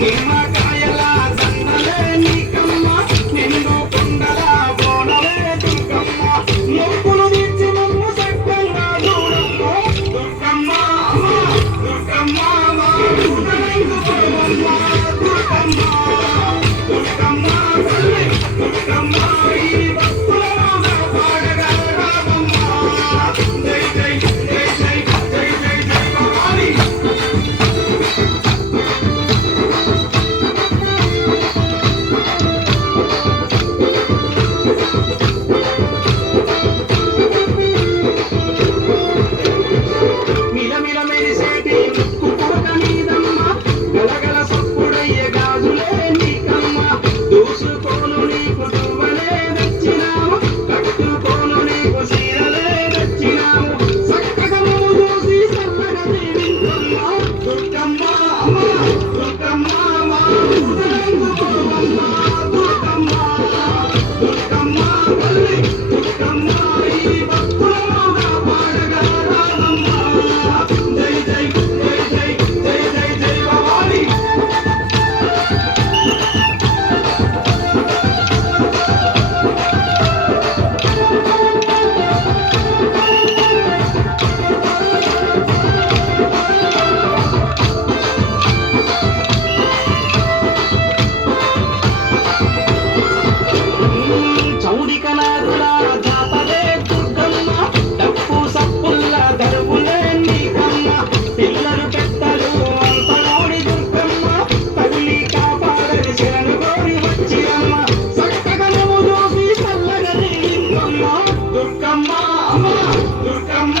నిమ్మకాయల దండలే నీకమ్మ నిన్ను కొండల బోనలే దుర్గమ్మ మొక్కులు తీర్చి మమ్ము సక్కంగా చూడమ్మ దుర్గమ్మ దుర్గమ్మ దుర్గమ్మ దుర్గమ్మ తల్లి దుర్గమ్మ ఈ భక్తులను పాడగా రామమ్మ జై జై జై జై జై జై జై భవాని మిలమిల మెరిసేటి కుక్కుక మీదమ్మ గలగల సప్పుడయ్యే గాజులే నీకమ్మ దూసుకోను నీకు దువ్వలే తెచ్చినాము కట్టుకోను నీకు సీరలే తెచ్చినాము చక్కగా చూసి చల్లగా దీవించమ్మ దుర్గమ్మ దుర్గమ్మ దుర్గమ్మ దుర్గమ్మ తల్లి దుర్గమ్మ ఈ భక్తులను పాడగా రామమ్మ జై జై జై జై జై జై జై భవాని చౌడికనాథుల జాతరే దుర్గమ్మ డప్పు సప్పుల్ల దరువులే నీకమ్మ పిల్లలు పెద్దలు అంతలోని దుర్గమ్మ తల్లి కాపాడని శరణు కోరి వచ్చిరమ్మ చక్కగా నువ్వు చూసి చల్లగా దీవించమ్మ దుర్గమ్మ దుర్గమ్మ